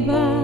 Bye.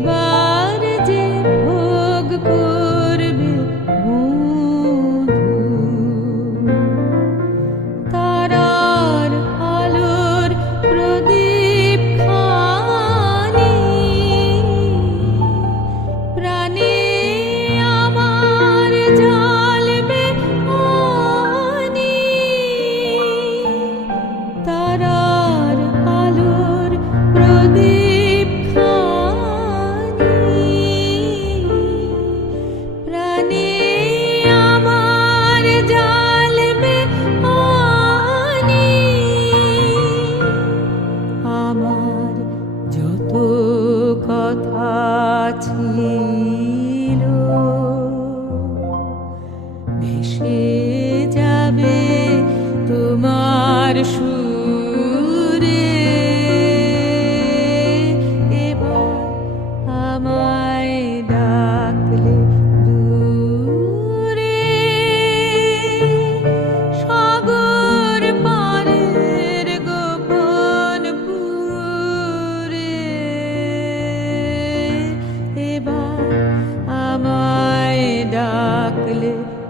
Bye. Tati. bıraklı